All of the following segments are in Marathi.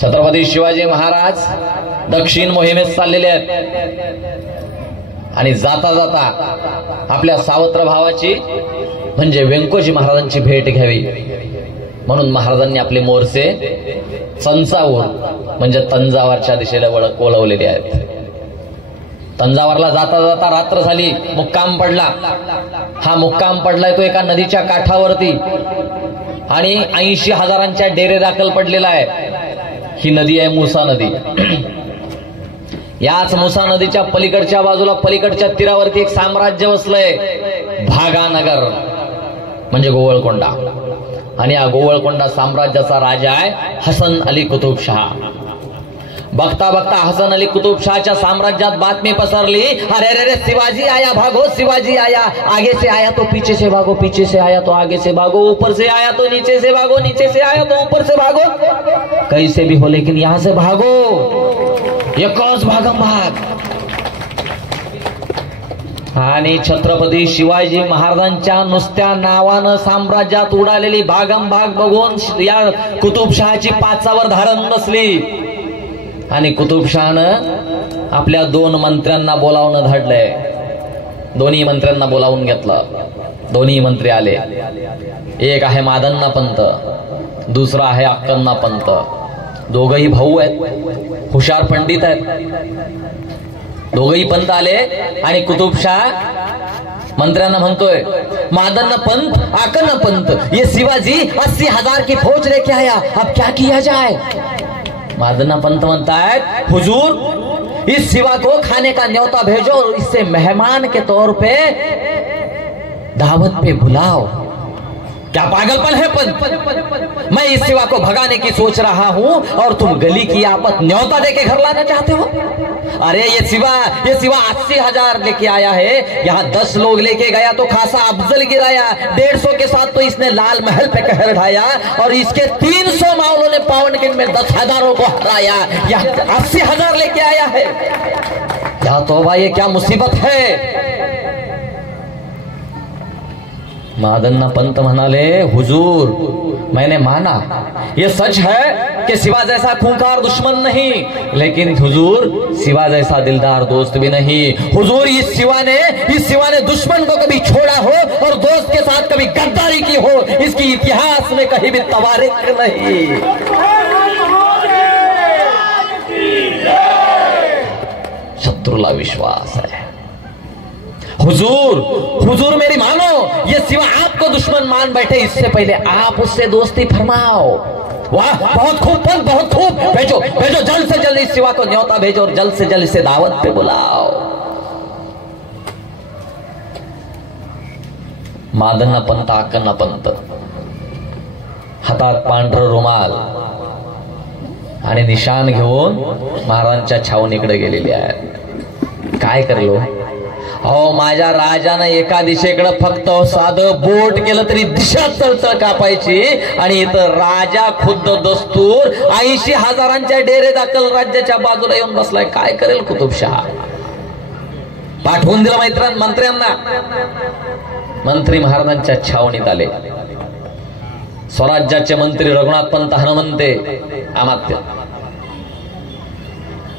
छत्रपती शिवाजी महाराज दक्षिण मोहिमेत चाललेले आहेत आणि जाता जाता आपल्या सावत्र भावाची म्हणजे व्यंकोजी महाराजांची भेट घ्यावी म्हणून महाराजांनी आपले मोर्चे चंचावूर म्हणजे तंजावरच्या दिशेला वळवलेले आहेत. तंजावरला जाता जाता रात्र झाली, मुक्काम पडला. हा मुक्काम पडलाय तो एका नदीच्या काठावरती आणि 80,000 डेरे दाखल पडलेला आहे. ही नदी आहे मुसा नदी. याच मुसा नदीच्या पलीकडच्या बाजूला पलीकडच्या तीरावरती एक साम्राज्य वसलंय, भागानगर म्हणजे गोवळकोंडा. आणि या गोवळकोंडा साम्राज्याचा राजा आहे हसन अली कुतुबशाह. बघता बघता हसन अली कुतुबशाहच्या साम्राज्यात बातमी पसरली, अरे रे रे शिवाजी आया भागो, शिवाजी आया, आगे से आया तो पीछे से भागो, पीछे से आया तो आगे से भागो, ऊपर से आया तो नीचे से भागो, नीचे से आया तो ऊपर से भागो, कैसे भी हो लेकिन यहां से भागो. एकच भागम भाग. आणि छत्रपती शिवाजी महाराजांच्या नुसत्या नावानं साम्राज्यात उडालेली भागम भाग बघून या कुतुबशहाची पाचावर धारण बसली आणि कुतुबशहानं आपल्या 2 मंत्र्यांना बोलावणं धाडलंय. दोन्ही मंत्र्यांना बोलावून घेतलं. दोन्ही मंत्री आले. एक आहे मादन्ना पंत, दुसरा आहे अक्कन्ना पंत. दोघही भाऊ आहेत, हुशार पंडित आहेत. दोघही पंत आले आणि कुतुबशाह मंत्र्यांना म्हणतोय, मादन्ना पंत, अक्कन्ना पंत, ये शिवाजी 80,000 की फौज लेके आया, अब क्या किया जाए. मादन्ना पंत म्हणतायत, हुजूर इस शिवा को खाने का न्योता भेजो और इससे मेहमान के तौर पे दावत पे बुलाओ. क्या पागलपन है पंत, मैं इस शिवा को भगाने की सोच रहा हूं और तुम गली की आपत न्योता देके घर लाना चाहते हो. अरे ये शिवा 80,000 लेके आया है, यहाँ 10 लोग लेके गया तो खासा अफजल गिराया, 150 के साथ तो इसने लाल महल पे कहर ढाया और इसके 300 मावलों ने पावनकिन में 10,000 को हराया. यहाँ 80,000 लेके आया है. क्या तौबा, ये क्या मुसीबत है. मादन्ना पंत म्हणाले, हुजूर मैंने माना ये सच है कि शिवा जैसा खूंखार दुश्मन नहीं, लेकिन हुजूर शिवा जैसा दिलदार दोस्त भी नहीं. हुजूर इस शिवा ने दुश्मन को कभी छोड़ा हो और दोस्त के साथ कभी गद्दारी की हो, इसकी इतिहास में कहीं भी तवारीख नहीं. शत्रुला विश्वास है. हुजूर मेरी मानो, ये शिवा आपको दुश्मन मान बैठे, इससे पहले आप उससे दोस्ती फरमाओ. वाह, बहुत खूब पंत, बहुत खूब. भेजो भेजो, जल्द से जल्द इस शिवा को न्योता भेजो और जल्द से जल्द इसे दावत पे बुलाओ. मादन्ना पंत, अक्कन्ना पंत हातात पांढर रुमाल आणि निशाण घेऊन महाराजांच्या छावणीकडे गेलेले आहेत. काय करलो, अहो माझ्या राजानं एका दिशेकडे फक्त साधं बोट केलं तरी दिशा तळतळ कापायची आणि इथं राजा खुद्द दस्तूर 80,000 डेरे दाखल राज्याच्या बाजूला येऊन बसलाय. काय करेल कुतुबशाह. पाठवून दिलं मंत्र्यांना. मंत्री महाराजांच्या छावणीत आले. स्वराज्याचे मंत्री रघुनाथ पंत हनुमंते अमात्य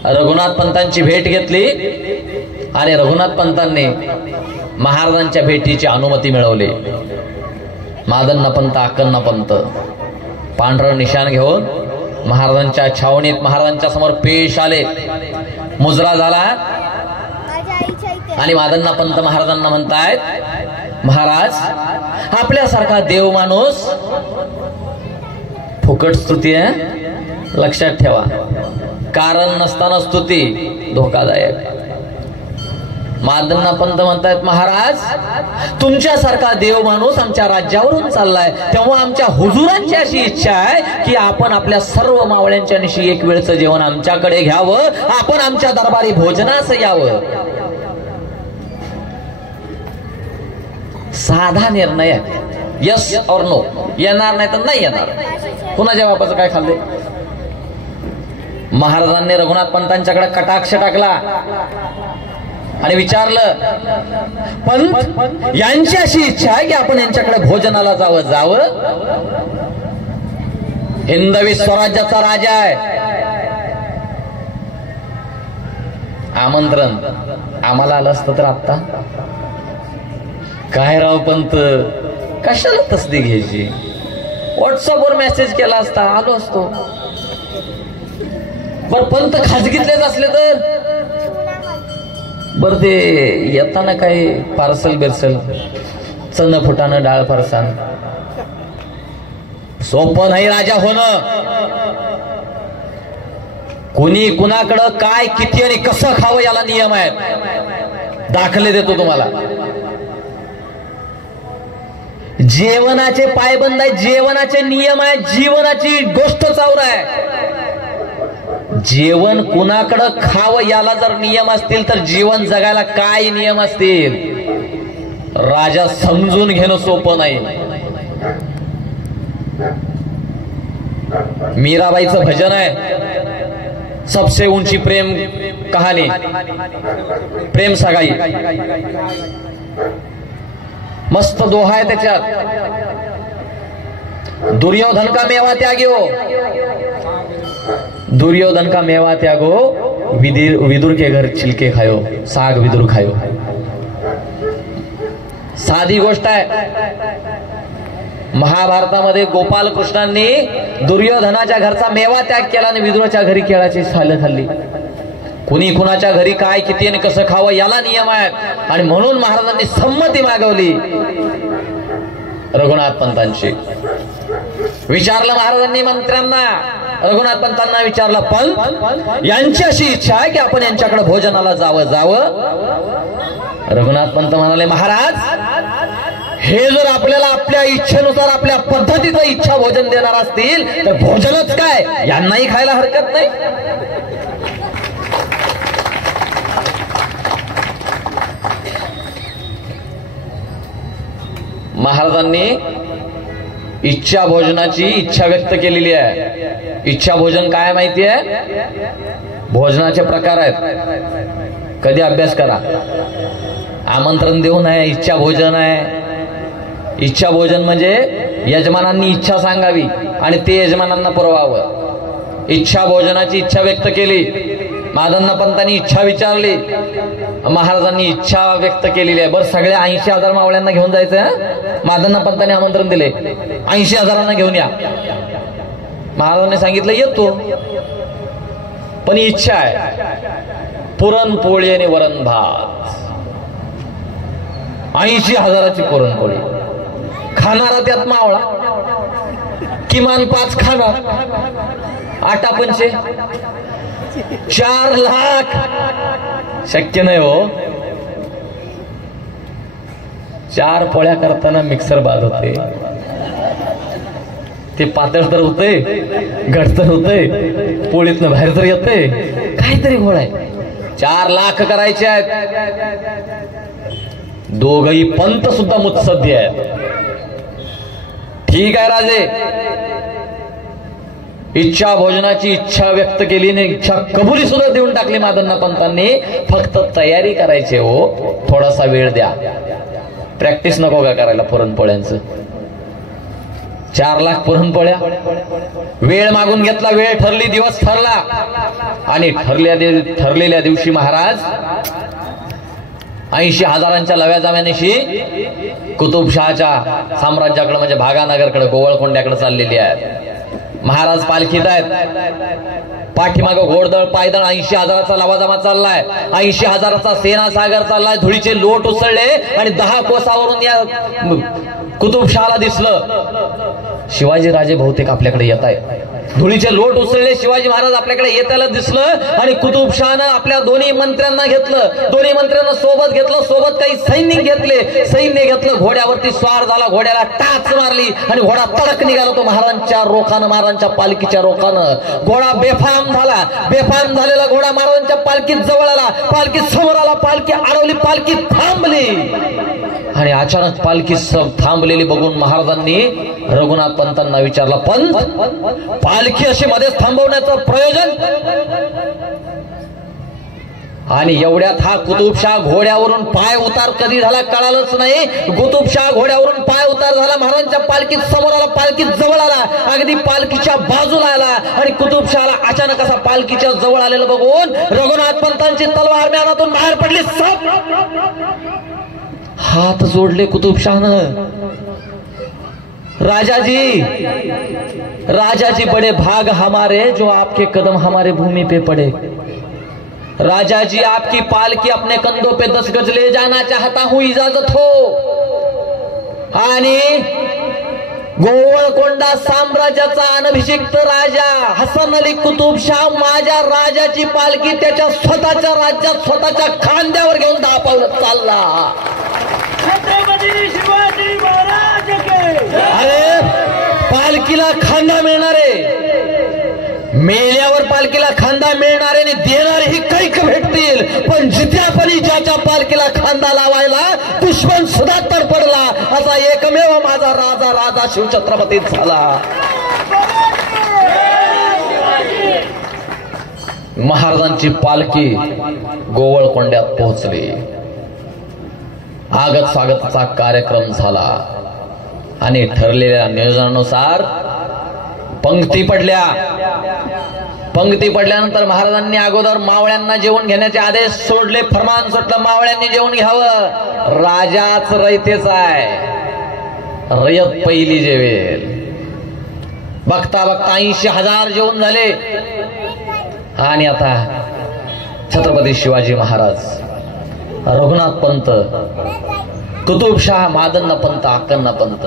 रघुनाथ पंतांची भेट घेतली आणि रघुनाथ पंतांनी महाराजांच्या भेटीची अनुमती मिळवली. मादन्ना पंत, अक्कन्ना पंत पांढरं निशाण घेऊन महाराजांच्या छावणीत महाराजांच्या समोर पेश आले. मुजरा झाला आणि मादन्ना पंत महाराजांना म्हणतायत, महाराज आपल्यासारखा देव माणूस फुकट स्तुती आहे, लक्षात ठेवा. कारण नसताना स्तुती धोकादायक. मादन्ना पंत म्हणतायत, महाराज तुमच्यासारखा देव माणूस आमच्या राज्यावरून चाललाय, तेव्हा आमच्या हुजुरांची अशी इच्छा आहे की आपण आपल्या सर्व मावळ्यांच्या निशी एक वेळचं जेवण आमच्याकडे घ्यावं, आपण आमच्या दरबारी भोजनास यावं. साधा निर्णय, यस और नो. येणार नाही तर नाही येणार. कुणाच्या बापाचं काय खाल्ले. महाराजांनी रघुनाथ पंतांच्याकडे कटाक्ष टाकला आणि विचारलं, पंत यांची अशी इच्छा आहे की आपण यांच्याकडे भोजनाला जावं. हिंदवी स्वराज्याचा राजा आहे, आमंत्रण आम्हाला आलं असतं तर आता काय राव पंत, कशाला तसदी घ्यायची? व्हॉट्सअपवर मेसेज केला असता, आलो असतो. बर पंत खाजगीतलेच असले तर बर ते येताना काय पार्सल बिरसल, चण फुटानं डाळ फरसाण, सोपं नाही राजा होणं. कुणी कुणाकडं काय किती आणि कसं खावं याला नियम आहेत. दाखले देतो तुम्हाला. जेवणाचे पायबंद आहे, जेवणाचे नियम आहे, जीवनाची गोष्ट चावरा आहे. जेवण कुणाकडं खावं याला जर नियम असतील तर जीवन जगायला काय नियम असतील? राजा समजून घेणं सोपं नाही. मीराबाईचं भजन आहे, सबसे ऊंची प्रेम कहाणी, प्रेम सगाई. मस्त दोहा आहे त्याच्यात. दुर्योधन का मेवा त्यागो, दुर्योधन का मेवा त्यागो, विदुर के घर छिलके खायो, साग विदुर खायो. साधी गोष्ट आहे. महाभारतामध्ये गोपाल कृष्णांनी दुर्योधनाच्या घरचा मेवा त्याग केला आणि विदुराच्या घरी केळाची सालं खाल्ली. कुणी कुणाच्या घरी काय किती आणि कसं खावं याला नियम आहेत. आणि म्हणून महाराजांनी संमती मागवली रघुनाथ पंतांची. विचारलं महाराजांनी मंत्र्यांना, रघुनाथ पंतांना विचारलं, पंत यांची अशी इच्छा आहे की आपण यांच्याकडे भोजनाला जावं. रघुनाथ पंत म्हणाले, महाराज हे जर आपल्याला आपल्या इच्छेनुसार आपल्या पद्धतीचं इच्छा भोजन देणार असतील तर भोजनच काय, यांनाही खायला हरकत नाही. महाराजांनी इच्छा भोजनाची इच्छा व्यक्त केलेली आहे. इच्छा भोजन काय माहिती आहे? भोजनाचे प्रकार आहेत. कधी अभ्यास करा. आमंत्रण देऊ नये, इच्छा भोजन आहे. इच्छा भोजन म्हणजे यजमानांनी इच्छा सांगावी आणि ते यजमानांना पुरवावं. इच्छा भोजनाची इच्छा व्यक्त केली. महाराजांना पंतांनी इच्छा विचारली, महाराजांनी इच्छा व्यक्त केलेली आहे. बरं, सगळ्या 80,000 मावळ्यांना घेऊन जायचं. महाराजांना पंतांनी आमंत्रण दिले, 80,000 घेऊन या. महाराजांनी सांगितलं येतो, पण इच्छा आहे पुरणपोळी आणि वरण भात. 80,000ची पुरणपोळी खाणारा त्यात मावळा किमान 5 खाणार. 8 पंचे 4 लाख. शक्य नाही हो. 4 पोळ्या करताना मिक्सर बाद होते. ते पातळ तर होते, घट तर होते, पोळीतनं बाहेर तर येते, काहीतरी घोळ आहे. 4 लाख करायचे आहेत. दोघही पंत सुद्धा मुत्सद्दी आहेत. ठीक आहे राजे, इच्छा भोजनाची इच्छा व्यक्त केली आणि इच्छा कबुली सुद्धा देऊन टाकली महाराजांना पंतांनी. फक्त तयारी करायची हो, थोडासा वेळ द्या. प्रॅक्टिस नको का करायला पुरणपोळ्यांचं? 4 लाख पुरणपोळ्या. वेळ मागून घेतला, वेळ ठरली, दिवस ठरला आणि ठरलेल्या दिवशी महाराज 80,000च्या लव्या जाव्यानिशी कुतुबशहाच्या साम्राज्याकडे म्हणजे भागानगरकडे, गोवळकोंड्याकडे चाललेली आहेत. महाराज पालखीत आहेत. पाठीमागं घोडदळ पायदळ 80,000चा लवाजमा चाललाय. 80,000चा सेना सागर चाललाय. धुळीचे लोट उसळले आणि 10 कोसावरून या कुतुबशहाला दिसलं शिवाजी राजे बहुतेक आपल्याकडे येत आहेत. धुळीचे लोट उसळले, शिवाजी महाराज आपल्याकडे येताना दिसलं आणि कुतुबशहानं आपल्या दोन्ही मंत्र्यांना घेतलं, दोन्ही मंत्र्यांना सोबत घेतलं. सोबत काही सैनिक घेतले, सैन्य घेतलं. घोड्यावरती स्वार झाला, घोड्याला टाच मारली आणि घोडा तडक निघाला. तो महाराजांच्या रोखानं, महाराजांच्या पालखीच्या रोखानं घोडा बेफाम झाला. बेफाम झालेला घोडा महाराजांच्या पालखीत जवळ आला, पालखीत समोर आला, पालखी अडवली, पालखी थांबली आणि अचानक पालखी थांबलेली बघून महाराजांनी रघुनाथ पंतांना विचारला, पंत पालखी अशी मध्येच थांबवण्याचं प्रयोजन? आणि एवढ्यात हा कुतुबशाह घोड्यावरून पाय उतार कधी झाला कळालंच नाही. कुतुबशाह घोड्यावरून पाय उतार झाला, महाराजांच्या पालखीत समोर आला, पालखीत जवळ आला, अगदी पालखीच्या बाजूला आला. आणि कुतुबशाहला अचानक असा पालखीच्या जवळ आलेलं बघून रघुनाथ पंतांची तलवार म्यानातून बाहेर पडली. हात जोडले कुतुबशाहनं. राजाजी, राजाजी बड़े भाग हमारे जो आपके कदम हमारे भूमि पे पड़े. राजाजी आपकी पालकी अपने कंधों पे 10 गज ले जाना चाहता हूं, इजाजत हो. आणि गोवळकोंडा साम्राज्याचा अनभिषिक्त राजा हसन अली कुतुबशाह माझ्या राजाची पालखी त्याच्या स्वतःच्या राज्यात स्वतःच्या खांद्यावर घेऊन 10 पावलं चालला. छत्रपती शिवाजी महाराज के. अरे पालखीला खांदा मिळणारे, मेल्यावर पालखीला खांदा मिळणारे आणि देणारे ही कैक भेटतील, पण जित्यापणी ज्याच्या पालखीला खांदा लावायला दुश्मन सुद्धा तर पडला असा एकमेव माझा राजा राजा शिवछत्रपती झाला. महाराजांची पालखी गोवळकोंड्यात पोहोचली. आगत स्वागताचा कार्यक्रम झाला आणि ठरलेल्या नियोजनानुसार पंक्ती पडल्या. पंक्ती पडल्यानंतर महाराजांनी अगोदर मावळ्यांना जेवण घेण्याचे आदेश सोडले, फरमान सुटलं मावळ्यांनी जेवण घ्यावं. राजाच रयतेच आहे, रयत पहिली जेवेल. बघता बघता 80,000 जेवण झाले. आणि आता छत्रपती शिवाजी महाराज, रघुनाथ पंत, कुतुबशाह, मादन्न पंत, अक्कन्ना पंत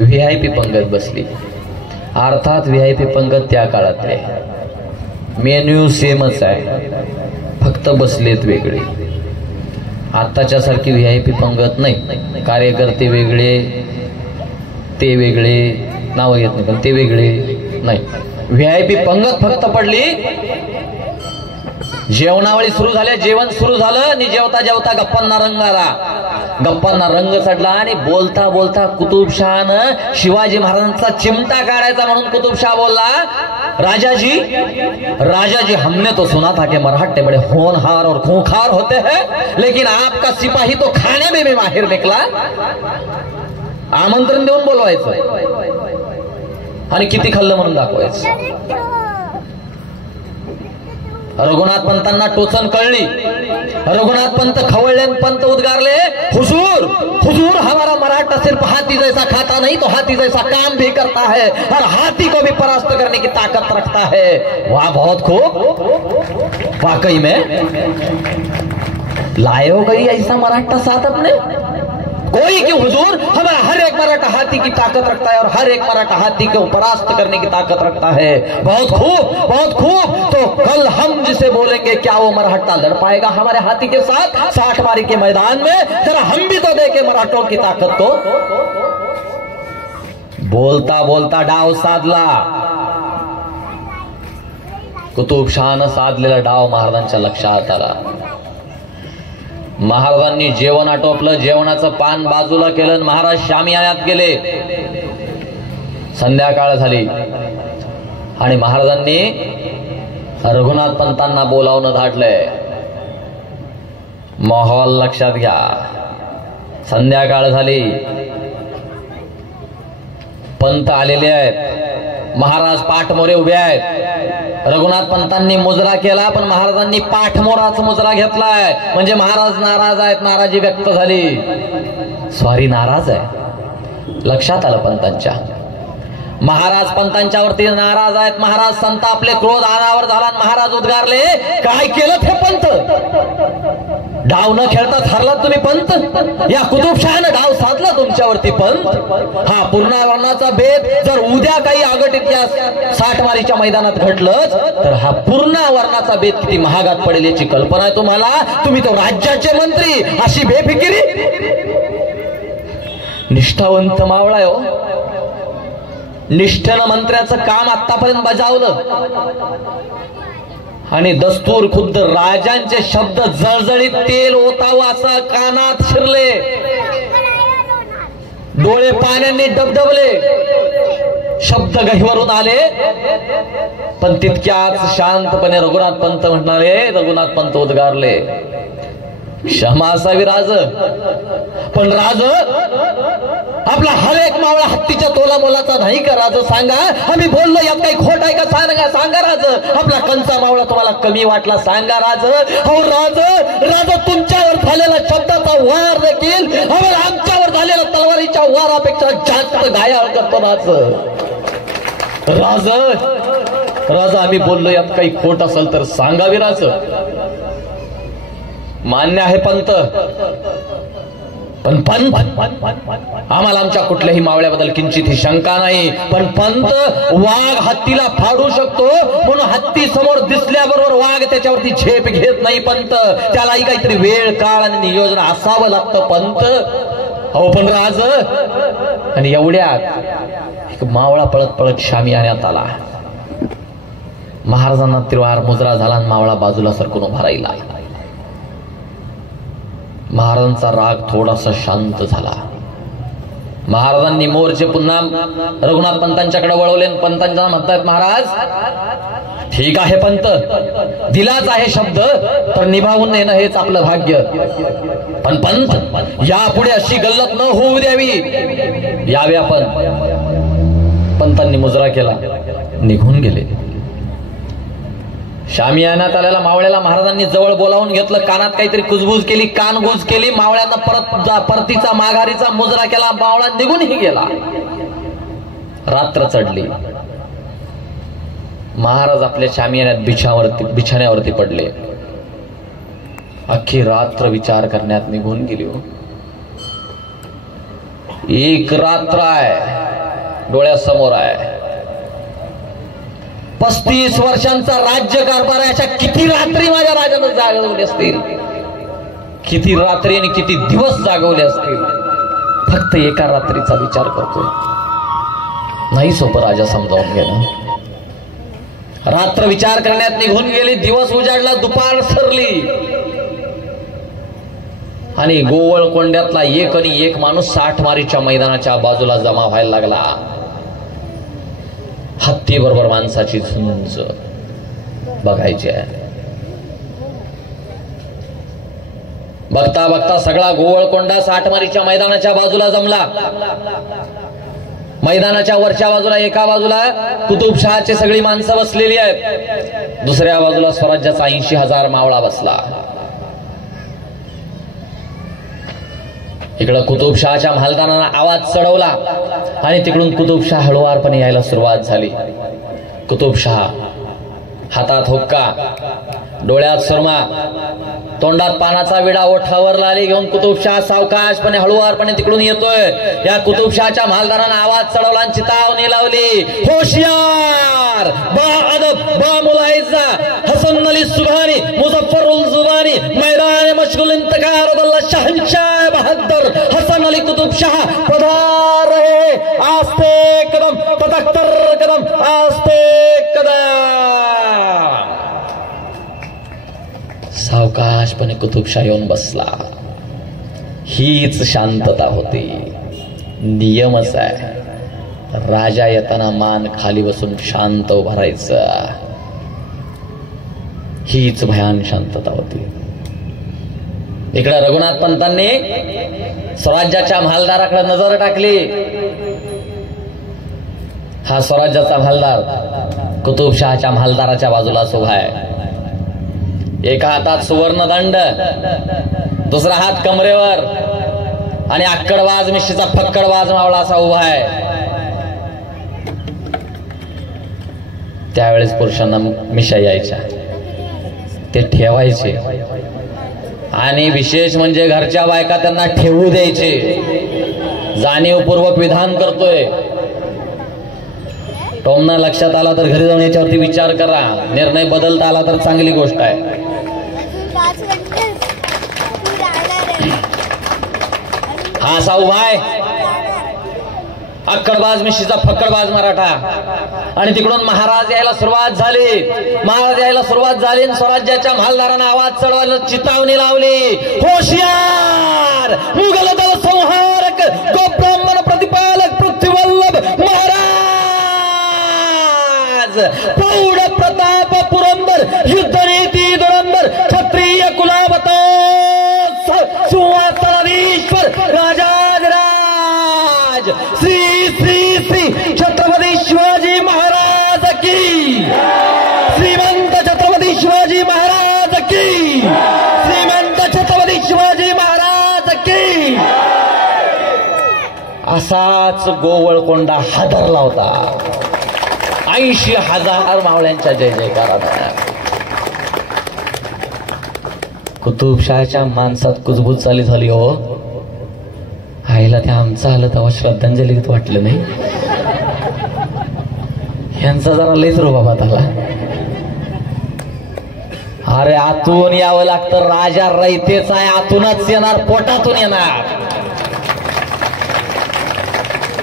VIP पंगत बसली. अर्थात VIP पंगत त्या काळातले. मेन्यू सेमच आहे, फक्त बसलेत वेगळे. आत्ताच्या सारखी VIP पंगत नाही. कार्यकर्ते वेगळे, ते वेगळे, नाव घेत नाही पण ते वेगळे नाही. VIP पंगत फक्त पडली. जेवणावळी सुरू झाल्या, जेवण सुरू झालं आणि जेवता जेवता गप्पांना रंग आला. गप्पांना रंग चढला आणि बोलता बोलता कुतुबशाहनं शिवाजी महाराजांचा चिमटा काढायचा म्हणून कुतुबशाह बोलला, राजाजी, राजाजी, हमने तो सुना था कि मराठे बड़े होनहार और खूंखार होते हैं, लेकिन आपका सिपाही तो खाने में भी माहिर निकला. आमंत्रण देऊन बोलवायचं आणि किती खाल्लं म्हणून दाखवायचं. रघुनाथ पंतांना टोचन कळली. रघुनाथ पंत खवळले, पंत उद्गारले, हुजूर, हुजूर, हमारा मराठा सिर्फ हाथी जैसा खाता नहीं तो हाथी जैसा काम भी करता है और हाथी को भी परास्त करने की ताकत रखता है. वाह, बहुत खूब, वाकई में लाए हो गई ऐसा मराठा साथ अपने. कोई क्यों हुजूर, हमारा हर एक मराठा हाथी की ताकत रखता है और हर एक मराठा हाथी को परास्त करने की ताकत रखता है. बहुत खूब, बहुत खूब. तो कल हम जिसे बोलेंगे क्या वो मराठा लड़ पाएगा हमारे हाथी के साथ 60 मारी के मैदान में? जरा हम भी तो देखें मराठों की ताकत को. बोलता बोलता डाव साधला. कुतुबशाहनं साधलेला डाव महाराजांच्या लक्षात आला. महाराजांनी जेवण आटोपलं, जेवणाचं पान बाजूला केलं, महाराज शामियानात गेले. संध्याकाळ झाली आणि महाराजांनी रघुनाथ पंतांना बोलावणं धाडलंय. माहोल लक्षात घ्या. संध्याकाळ झाली, पंत आलेले आहेत, महाराज पाठमोरे उभे आहेत. रघुनाथ पंतांनी मुजरा केला, पण महाराजांनी पाठमोराचा मुजरा घेतलाय, म्हणजे महाराज नाराज आहेत, नाराजी व्यक्त झाली. स्वारी नाराज आहे, लक्षात आलं पंतांच्या. महाराज पंतांच्यावरती नाराज आहेत. महाराज संतापले, क्रोध अनावर झाला. महाराज उद्गारले, काय केलं हे पंत? डाव न खेळता हरलात तुम्ही पंत. या कुतुबशाहानं डाव साधला तुमच्यावरती पंत. हा पूर्णावरणाचा भेद जर उद्या काही आगटीत या 60 मारीच्या मैदानात घडलंच तर हा पूर्णावरणाचा भेद किती महागात पडेल याची कल्पना आहे तुम्हाला. तुम्ही तो राज्याचे मंत्री, अशी बेफिकिरी. निष्ठावंत मावळा हो, निष्ठेनं मंत्र्याचं काम आतापर्यंत बजावलं आणि दस्तूर खुद्द राजांचे शब्द जळजळीत तेल ओतावं असं कानात शिरले. डोळे पाण्याने डबडबले. शब्द गहिवरून आले, पण तितक्याच शांतपणे रघुनाथ पंत म्हणाले. रघुनाथ पंत उद्गारले, क्षमा असावी राज, पण राज आपला हर एक मावळा हत्तीच्या तोला मोलाचा नाही का राज? सांगा, आम्ही बोललो यात काही खोट आहे का? सांगा सांगा राज. आपला कंचा मावळा तुम्हाला कमी वाटला? सांगा राज. हो राज, राज तुमच्यावर झालेला शब्दाचा वार देखील आमच्यावर झालेला तलवारीच्या वारापेक्षा जास्त घायाळ करतो राज. राज राज आम्ही बोललो यात काही खोट असेल तर सांगावी राज. मान्य आहे पंत, पण पंत आम्हाला आमच्या कुठल्याही मावळ्याबद्दल किंचितही शंका नाही. पण पंत वाघ हत्तीला फाडू शकतो म्हणून हत्ती समोर दिसल्याबरोबर वाघ त्याच्यावरती झेप घेत नाही पंत. त्यालाही काहीतरी वेळ काळ आणि नियोजन असावं लागतं पंत. हो पण राज, आणि एवढ्यात एक मावळा पळत पळत शामी आणण्यात आला. महाराजांना त्रिवार मुजरा झाला आणि मावळा बाजूला सरकून उभा राहिला. महाराजांचा राग थोडासा शांत झाला. महाराजांनी मोर्चे पुन्हा रघुनाथ पंतांच्याकडे वळवले. पंतांना म्हणतात, महाराज ठीक आहे पंत, दिलाच आहे शब्द तर निभावून नेणं हेच आपलं भाग्य. पण पंत यापुढे अशी गल्लत न होऊ द्यावी. यावे आपण. पंतांनी मुजरा केला, निघून गेले. शामी आणण्यात आलेला मावळ्याला महाराजांनी जवळ बोलावून घेतलं. कानात काहीतरी कुजबूज केली, कानगूज केली. मावळ्यानं परतीचा माघारीचा मुजरा केला. मावळा निघूनही गेला. रात्र चढली. महाराज आपल्या शामी आणण्यात बिछाण्यावरती पडले. अख्खी रात्र विचार करण्यात निघून गेली. एक रात्र आहे डोळ्यासमोर आहे. 35 वर्षांचा राज्य कारभार आहे. अशा किती रात्री माझ्या राजानं जागवले असतील, किती रात्री आणि किती दिवस जागवले असतील. फक्त एका रात्रीचा विचार करतोय. नाही सोपं राजा समजावून घेणं. रात्र विचार करण्यात निघून गेली. दिवस उजाडला, दुपार सरली आणि गोवळ कोंड्यातला एक आणि एक माणूस 60 मारीच्या मैदानाच्या बाजूला जमा व्हायला लागला. हत्ती बरोबर माणसाची झुंज बघायची आहे. बघता बघता सगळा गोवळकोंडा 60 मारीच्या मैदानाच्या बाजूला जमला. मैदानाच्या वरच्या बाजूला एका बाजूला कुतुबशहाचे सगळी माणसं बसलेली आहेत, दुसऱ्या बाजूला स्वराज्याचा 80,000 मावळा बसला. इकडं कुतुबशहाच्या महालदारानं आवाज चढवला आणि तिकडून कुतुबशहा हळुवारपणे यायला सुरुवात झाली. कुतुबशहा हातात हुक्का, डोळ्यात सुरमा, तोंडात पानाचा विडा, ओठावर लाली घेऊन कुतुबशहा सावकाशपणे हळुवारपणे तिकडून येतोय. या कुतुबशहाच्या महालदारानं आवाज चढवला आणि चितावणी लावली, होशियार, बा अदब, बा मुलाहिजा, हसन अली सुभानी, मुजफ्फरुल जुबानी, मैदान मशगुल इंतकार अल्लाह शहंशाह बहादुर हसन अली कुतुबशहा पधार रहे. आस्ते कदम, ततक्तर कदम, आस्ते कदम. सावकाशपणे कुतुबशहा येऊन बसला. हीच शांतता होती. नियमच आहे. राजा येताना मान खाली बसून शांत उभा राहायचं. हीच भयान शांतता होती. इकडे रघुनाथ पंतांनी स्वराज्याच्या महालदाराकडे नजर टाकली. हा स्वराज्याचा महालदार कुतुबशहाच्या महालदाराच्या बाजूलाच उभा आहे. एका हातात सुवर्णदंड, दुसरा हात कमरेवर आणि आक्कडबाज मिशीचा फक्कडबाज मावळा असा उभा आहे. त्यावेळेस पुरुषांना मिशा यायच्या, ते ठेवायचे आणि विशेष म्हणजे घरच्या बायका त्यांना ठेवू द्यायचे. जाणीवपूर्वक विधान करतोय. टोमना लक्षात आला तर घरी जाऊन याच्यावरती विचार करा. निर्णय बदलता आला तर चांगली गोष्ट आहे. हा असा उभा आहे, अक्कडबाज मिशीचा फक्कडबाज मराठा. आणि तिकडून महाराज यायला सुरुवात झाली. महाराज यायला सुरुवात झाली. स्वराज्याच्या महालदारानं आवाज चढवायला चितावणी लावली, होशियार, मुघल दल संहारक, गोब्राह्मण प्रतिपालक, पृथ्वीवल्लभ महाराज शिवाजी महाराज की, श्रीमंत छत्रपती शिवाजी महाराज की. असाच गोवळकोंडा हादरला होता. 80,000 मावळ्यांच्या जय जयकारात. कुतुबशहाच्या माणसात कुजबूज चाली झाली हो. आईला ते आमचं आलं तेव्हा श्रद्धांजली वाटलं नाही. यांचा जरा लयच बाबा त्याला. अरे आतून यावं लागतं. राजा रयतेच आहे, आतूनच येणार, पोटातून येणार.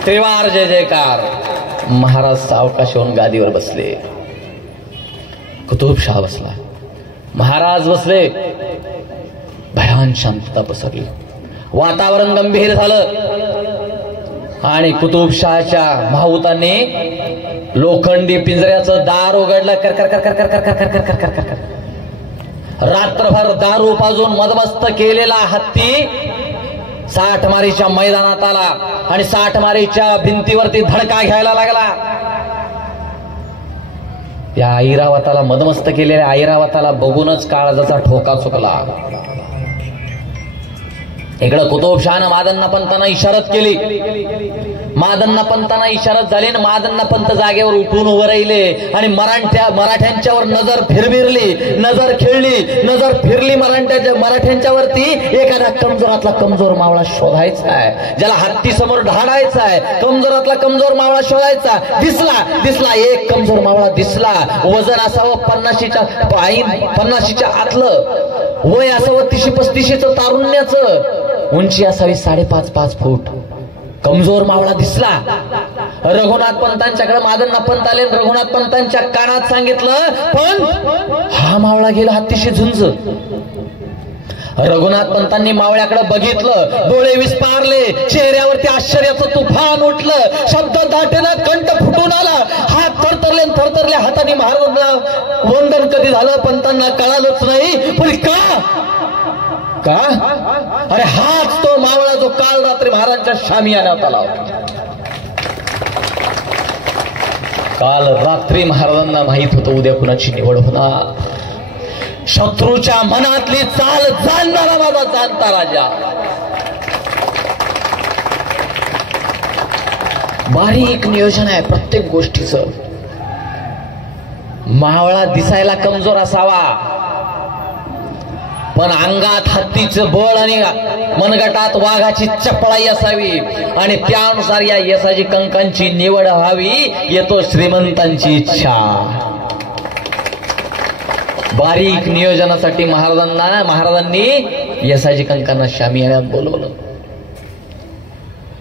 त्रिवार जय जयकार. महाराज सावकाश होऊन गादीवर बसले. कुतुबशाह बसला, महाराज बसले. भयान शांतता पसरली. वातावरण गंभीर झालं आणि कुतुबशहाच्या माहुतांनी लोखंडी पिंजऱ्याचं दार उघडलं. कर कर कर कर कर कर कर कर कर कर कर कर. रात्रभर दारू पाजून मदमस्त केलेला हत्ती 60 मारीच्या मैदानात आला आणि 60 मारीच्या भिंतीवरती धडका घ्यायला लागला. या ऐरावताला, मदमस्त केलेल्या ऐरावताला बघूनच काळजाचा ठोका चुकला. इकडं कुतुबशहानं मादन्ना पंतांना इशारत केली. मादन्ना पंतांना इशारत झाली आणि मादन्ना पंत जागेवर उठून उभं राहिले आणि मराठ्यांच्यावर नजर फिरविरली, नजर खेळली, नजर फिरली मराठ्यांच्यावरती. एखादा कमजोरातला कमजोर मावळा शोधायचा आहे, ज्याला हत्ती समोर ढाळायचा आहे. कमजोरातला कमजोर मावळा शोधायचा. दिसला एक कमजोर मावळा दिसला. वजन असावं 50च्या आतलं, वय असावं 30-35 तारुण्याचं, उंची असावी 5.5 फूट. कमजोर मावळा दिसला. रघुनाथ पंतांच्याकडे मादन्ना पंत आले. रघुनाथ पंतांच्या कानात सांगितलं, पण हा मावळा गेला हत्तीशी झुंज. रघुनाथ पंतांनी मावळ्याकडे बघितलं, डोळे विस्पारले, चेहऱ्यावरती आश्चर्याचं तुफान उठलं. शब्द दाटेनं कंठ फुटून आला. हात थरथरले हाताने महाराजांना वंदन कधी झालं पंतांना कळालंच नाही. पण का? अरे हाच तो मावळा जो काल रात्री महाराजांच्या शामियानात आला होता. काल रात्री महाराजांना माहित होतं उद्या कुणाची निवड होणार. शत्रूच्या मनातली चाल जाणणारा माझा जाणता राजा. बारीक नियोजन आहे प्रत्येक गोष्टीचं. मावळा दिसायला कमजोर असावा, पण अंगात हत्तीचं बळ आणि मनगटात वाघाची चपळाई असावी आणि त्यानुसार या यसाजी कंकांची निवड व्हावी. येतो श्रीमंतांची इच्छा. बारीक नियोजनासाठी महाराजांनी यसाजी कंकांना शामियानात बोलवलं.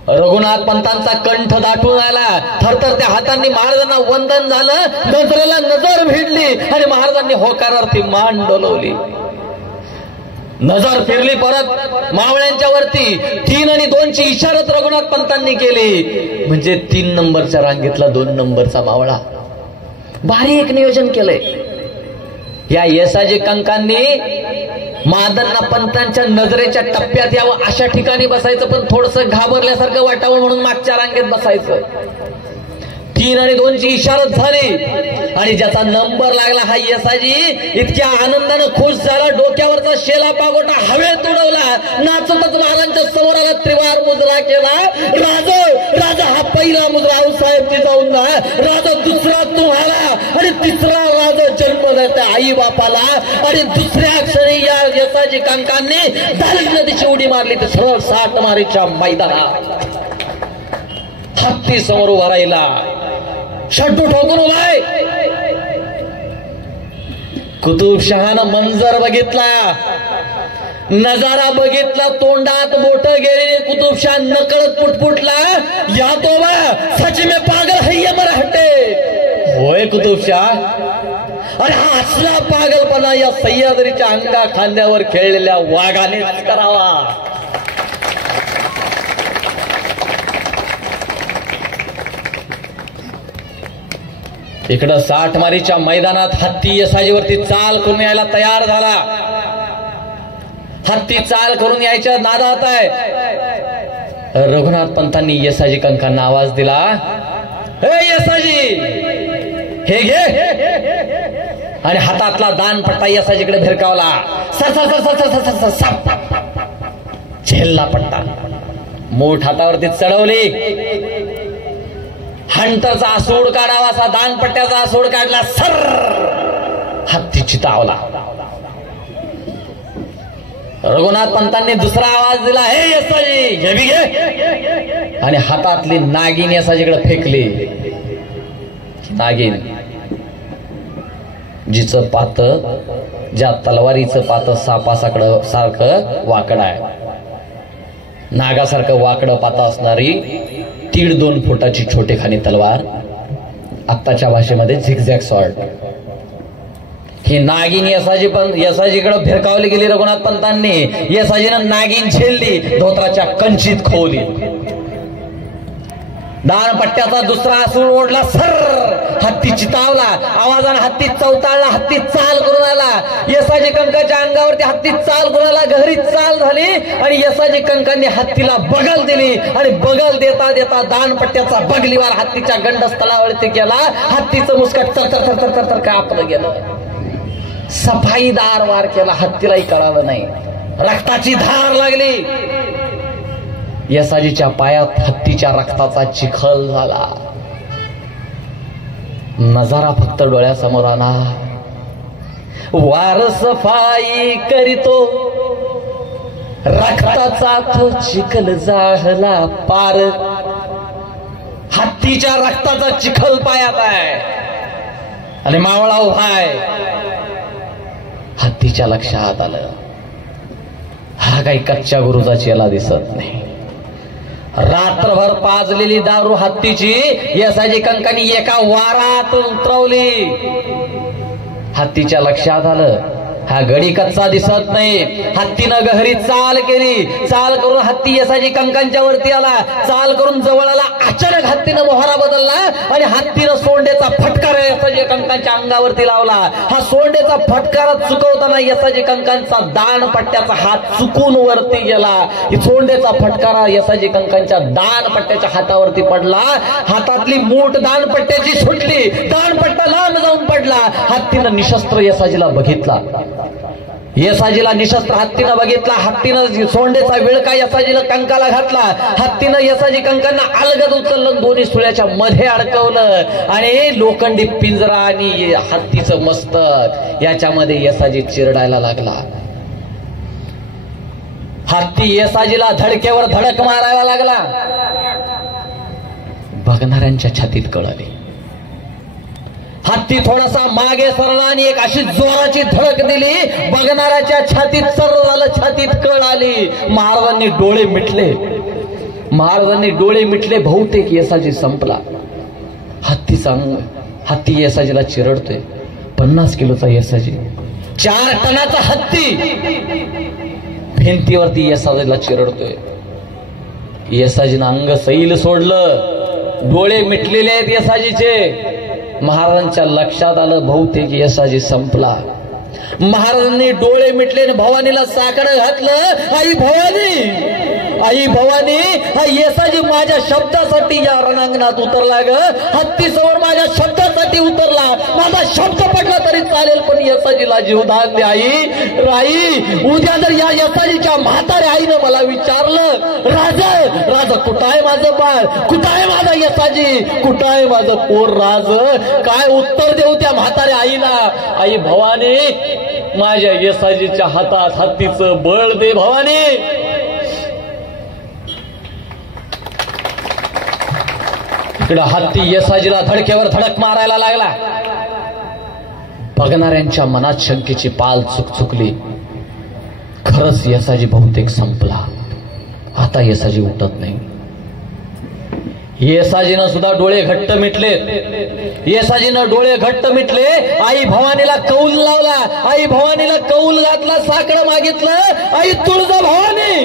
रघुनाथ पंतांचा कंठ दाटून आला. थरथरत्या हातांनी महाराजांना वंदन झालं. नजरेला नजर भिडली आणि महाराजांनी होकारार्थी मान डोलवली. नजर फिरली परत मावळ्यांच्या वरती. 3 आणि 2ची इशारत रघुनाथ पंतांनी केली. म्हणजे 3 नंबरच्या रांगेतला 2 नंबरचा मावळा. बारीक नियोजन केलंय. या यसाजी कंकांनी मादन्ना पंतांच्या नजरेच्या टप्प्यात यावं अशा ठिकाणी बसायचं, पण थोडंसं घाबरल्यासारखं वाटावं म्हणून मागच्या रांगेत बसायचं. 3 आणि 2ची इशारत झाली आणि ज्याचा नंबर लागला हा यसाजी इतक्या आनंदानं खुश झाला. डोक्यावरचा शेला पागोटा हवेत उडवला. नाचतच महाराजांच्या समोर आला. त्रिवार मुजरा केला. राजा हा पहिला मुजरा आऊसाहेब जिजाऊंना, राजा दुसरा तुम्हाला आणि तिसरा राजा जन्म देता आई बापाला. आणि दुसऱ्या क्षणी या यसाजी कंकांनी दालक नदीची उडी मारली तर सरळ 60 मारीच्या मैदानात हत्ती समोर उभा राहिला. शट्टू ठोकून उभाय. कुतुबशहानं मंजर बघितला, नजारा बघितला. तोंडात बोट गेलेली कुतुबशाह नकळत पुटपुटला, या तो सच में पागल है ये मराठे. होय कुतुबशाह. अरे हा असला पागलपणा या सह्याद्रीच्या अंगा खांद्यावर खेळलेल्या वाघानेच करावा. इकडं 60 मारीच्या मैदानात हत्ती यसाजीवरती चाल करून यायला तयार झाला. हत्ती चाल करून यायच्या नादात आहे. रघुनाथ पंतांनी यसाजी कंकांना आवाज दिला, हे यसाजी, हे घे. आणि हातातला दानपट्टा यसाजीकडे भिरकावला. सर सर सर सर सर सर साप झेलला पट्टा. मूठ हातावरती चढवली. हंटरचा आसूड काढावा असा दानपट्ट्याचा आसूड काढला. सर हत्ती चितावला. रघुनाथ पंतांनी दुसरा आवाज दिला, हे यसाजी हे बी घे. आणि हातातली नागिन यसाजीकडे फेकली. नागिन जिचं पात, ज्या तलवारीचं पात सापासाकडं सारखं वाकड आहे, नागासारखं वाकडं पात असणारी 1.5-2 फुटाची छोटेखानी तलवार, आत्ताच्या भाषेमध्ये झिगझॅग सॉर्ट. ही नागिन यसाजीकडे भिरकावली गेली. रघुनाथ पंतांनी यसाजीनं नागिन झेलली, धोत्राच्या कंचित खोवली. दानपट्ट्याचा दुसरा आसूड ओढला. सर हत्ती चितावला. आवाजाने हत्ती चवताळला. हत्ती चाल करून आला. यसाजी कंकाच्या अंगावरती हत्ती चाल करून आला. गहरी चाल झाली आणि यसाजी कंकांनी हत्तीला बगल दिली आणि बगल देता देता दानपट्ट्याचा बगलीवार हत्तीच्या गंडस्थळावरती केला. हत्तीचं मुस्कट तर तर तर तर कापलं गेलं. सफाईदार वार केला. हत्तीलाही कळालं नाही. रक्ताची धार लागली. यसाजीच्या पायात हत्तीच्या रक्ताचा चिखल झाला. नजारा फक्त डोळ्यासमोर आला. वार सफाई करीतो, रक्ताचा तो चिखल जाहला पार. हत्तीच्या रक्ताचा चिखल पायात आहे आणि मावळा उभा आहे. हत्तीच्या लक्षात आलं, हा काही कच्च्या गुरुचा चेला दिसत नाही. रात्रभर पाजलेली दारू हत्तीची यसाजी कंकांनी एका वारात उतरवली. हत्तीच्या लक्षात आलं, हा गडी कच्चा दिसत नाही. हत्तीनं गहरी चाल केली. चाल करून हत्ती यसाजी कंकांच्या वरती आला. चाल करून जवळ आला. अचानक हत्तीनं मोहरा बदलला आणि हत्तीनं सोंडेचा फटकार यसाजी कंकांच्या अंगावरती लावला. हा सोंडेचा फटकार चुकवताना यसाजी कंकांचा दानपट्ट्याचा हात चुकून वरती गेला. सोंडेचा फटकारा यसाजी कंकांच्या दानपट्ट्याच्या हातावरती पडला. हातातली मूठ दानपट्ट्याची सुटली. दानपट्टा लांब जाऊन पडला. हत्तीनं निशस्त्र यसाजीला बघितला. यसाजीला निशस्त्र हत्तीनं बघितला. हत्तीनं सोंडेचा विळका यसाजीला कंकाला घातला. हत्तीनं यसाजी कंकांना अलगद उचललं, दोन्ही सुळ्याच्या मध्ये अडकवलं आणि लोखंडी पिंजरा आणि हत्तीचं मस्तक याच्यामध्ये यसाजी चिरडायला लागला. हत्ती यसाजीला धडकेवर धडक मारायला लागला. बघणाऱ्यांच्या छातीत कळाली. हत्ती थोडासा मागे सरला आणि एक अशी जोराची धडक दिली. बघणाऱ्याच्या छातीत सर्व झालं. छातीत कळ आली. महाराजांनी डोळे मिटले. बहुतेक यसाजी संपला. हत्ती यसाजीला चिरडतोय. 50 किलोचा यसाजी, 4 टनाचा हत्ती भिंतीवरती यसाजीला चिरडतोय. यसाजीनं अंग सैल सोडलं. डोळे मिटलेले आहेत यसाजीचे. महाराजांच्या लक्षात आलं, बहुतेक यसाजी संपला. महाराजांनी डोळे मिटले. भवानीला साकडं घातलं. आई भवानी हा यसाजी माझ्या शब्दासाठी या रणांगणात उतरला ग. हत्तीसमोर माझ्या शब्दासाठी उतरला. माझा शब्द पडला तरी चालेल, पण यसाजीला जीवदान दे आई. उद्या जर या यसाजीच्या म्हाताऱ्या आईनं मला विचारलं, राज कुठं आहे माझं बाळ, कुठं आहे माझा यसाजी, कुठं आहे माझं पोर राज, काय उत्तर देऊ त्या म्हाताऱ्या आईला. आई भवानी माझ्या यसाजीच्या हातात हत्तीचं बळ दे भवानी. इकडं हत्ती यसाजीला धडकेवर धडक मारायला लागला. बघणाऱ्यांच्या मनात शंकेची पाल चुकचुकली. खरंच यसाजी बहुतेक संपला. आता यसाजी उठत नाही. येसाजीनं सुद्धा डोळे घट्ट मिटले. येसाजीनं डोळे घट्ट मिटले. आई भवानीला कौल लावला. आई भवानीला कौल घातला. साकडं मागितलं. आई तुळजा भवानी,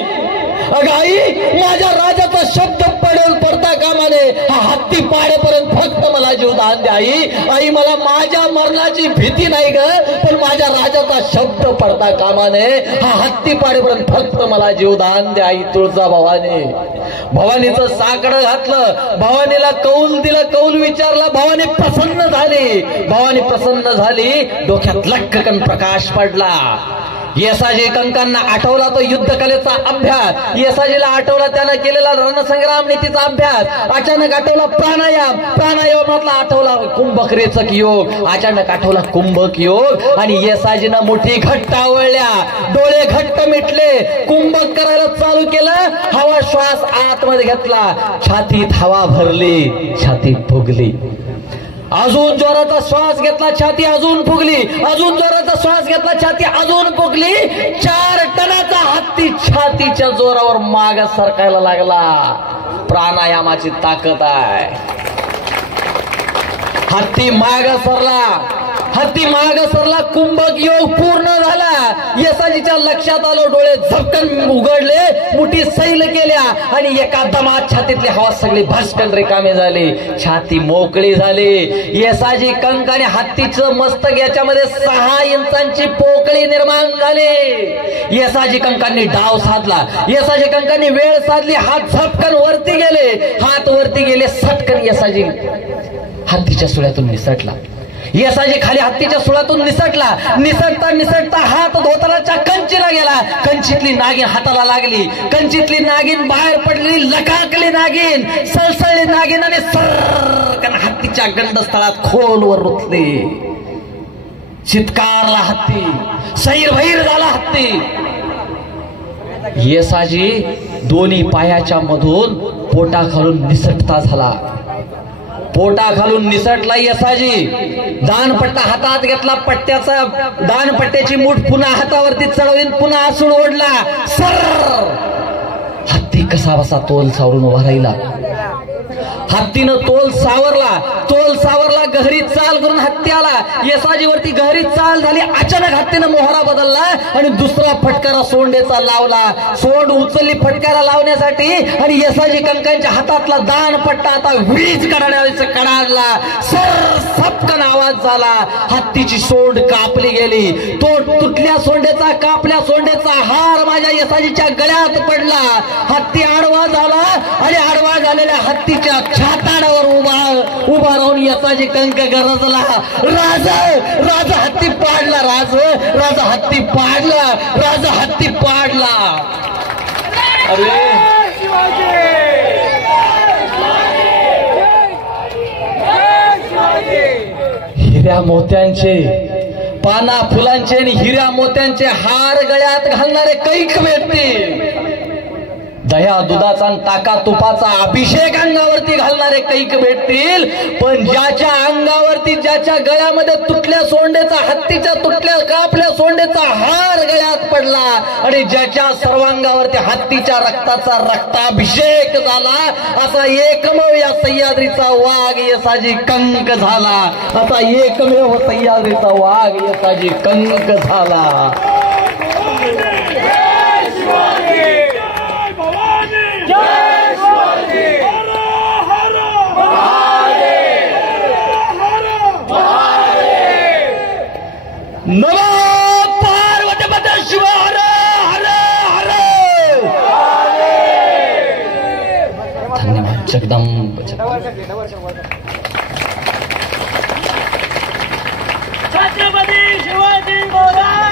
अगं आई, माझ्या राजाचा शब्द पडता कामा नये. हा हत्ती पाडेपर्यंत फक्त मला जीवदान द्या आई. आई, मला माझ्या मरणाची भीती नाही ग, पण माझ्या राजाचा शब्द पडता कामा नये. हा हत्ती पाडेपर्यंत फक्त मला जीवदान द्या आई तुळजा भवानी. भवानीचं साकडं घातलं, भवानीला कौल दिलं, कौल विचारला, भवानी प्रसन्न झाली. भवानी प्रसन्न झाली, डोक्यात लक्ककन प्रकाश पडला. येसाजी कंकांना आठवला तो युद्धकलेचा अभ्यास. येसाजीला आठवला त्यानं केलेला रणसंग्राम नीतीचा अभ्यास. अचानक आठवला प्राणायाम, प्राणायामातला आठवला कुंभकरेचक योग, अचानक आठवला कुंभक योग. आणि येसाजीनं मुठी घट्ट आवळल्या, डोळे घट्ट मिटले, कुंभक करायला चालू केलं. हवा श्वास आतमध्ये घेतला, छातीत हवा भरली, छाती फुगली. अजून जोराचा श्वास घेतला, छाती अजून फुगली. अजून जोराचा श्वास घेतला, छाती अजून फुगली. 4 टनाचा हत्ती छातीच्या जोरावर माग सरकायला लागला. प्राणायामाची ताकद आहे. हत्ती माग सरला, हत्ती माग सरला. कुंभक योग पूर्ण झाला. येसाजीच्या लक्षात आलं, डोळे झपकन उघडले, मुठी सैल केल्या आणि एका दमात छातीतली हवा सगळी भस्कन रिकामी झाली. छाती मोकळी झाली. येसाजी कंक आणि हत्तीचं मस्तक याच्यामध्ये 6 इंचांची पोकळी निर्माण झाली. येसाजी कंकांनी डाव साधला, येसाजी कंकांनी वेळ साधली. हात झपकन वरती गेले, हात वरती गेले. सटकन येसाजी हत्तीच्या सुळ्यातून निसटला. येसाजी खाली हत्तीच्या सुळातून निसटला. निसटता निसटता हात धोतराच्या कंचीला गेला. कंचीतली नागिन हाताला लागली. कंचीतली नागिन बाहेर पडलेली, लकाकली नागिन, सळसळली नागिन आणि सर्रकन हत्तीच्या गंडस्थळात खोलवर रुतली. चित्कारला हत्ती, सैरभैर झाला हत्ती. येसाजी दोन्ही पायाच्या मधून पोटा खालून निसटता झाला. पोटा खालून निसटला येसाजी. दानपट्टा हातात घेतला. पट्ट्याचा दानपट्ट्याची मूठ पुन्हा हातावरती चढवून पुन्हा आसूड ओढला. सर हत्ती कसा बसा तोल सावरून उभा राहिला. हत्तीनं तोल सावरला, तोल सावरला. गहरी चाल करून हत्ती आला. येसाजीवरती गहरी चाल झाली. अचानक हत्तीनं मोहरा बदलला आणि दुसरा फटकारा सोंडेचा लावला. सोंड उचलली फटकारा लावण्यासाठी आणि येसाजी कंकांच्या हातातला दानपट्टा आता वीज कडाडण्याचा कडाडला. सर सपकन आवाज झाला. हत्तीची सोंड कापली गेली. तो तुटल्या सोंडेचा, कापल्या सोंडेचा हार माझ्या येसाजीच्या गळ्यात पडला. हत्ती आडवा झाला आणि आडवा झालेल्या हत्तीच्या छाताडावर उभा राहून येसाजी कंक गरजला. राजा, राजा हत्ती पाडला. राजा हत्ती पाडला. राजा हत्ती पाडला. अरे हिऱ्या मोत्यांचे, पाना फुलांचे आणि हिऱ्या मोत्यांचे हार गळ्यात घालणारे कैक भेटते. दह्या दुधाचा आणि ताका तुपाचा अभिषेक अंगावरती घालणारे कैक भेटतील. पण ज्याच्या अंगावरती, ज्याच्या गळ्यामध्ये तुटल्या सोंडेचा, हत्तीच्या तुटल्या कापल्या सोंडेचा हार गळ्यात पडला आणि ज्याच्या सर्वांगावरती हत्तीच्या रक्ताचा रक्ताभिषेक झाला, असा एकमेव या सह्याद्रीचा वाघ येसाजी कंक झाला. असा एकमेव सह्याद्रीचा वाघ येसाजी कंक झाला. नमो पार्वतीपते शिव हर हर हर. धन्यवाद. जगदंब छत्रपती शिवाजी महाराज.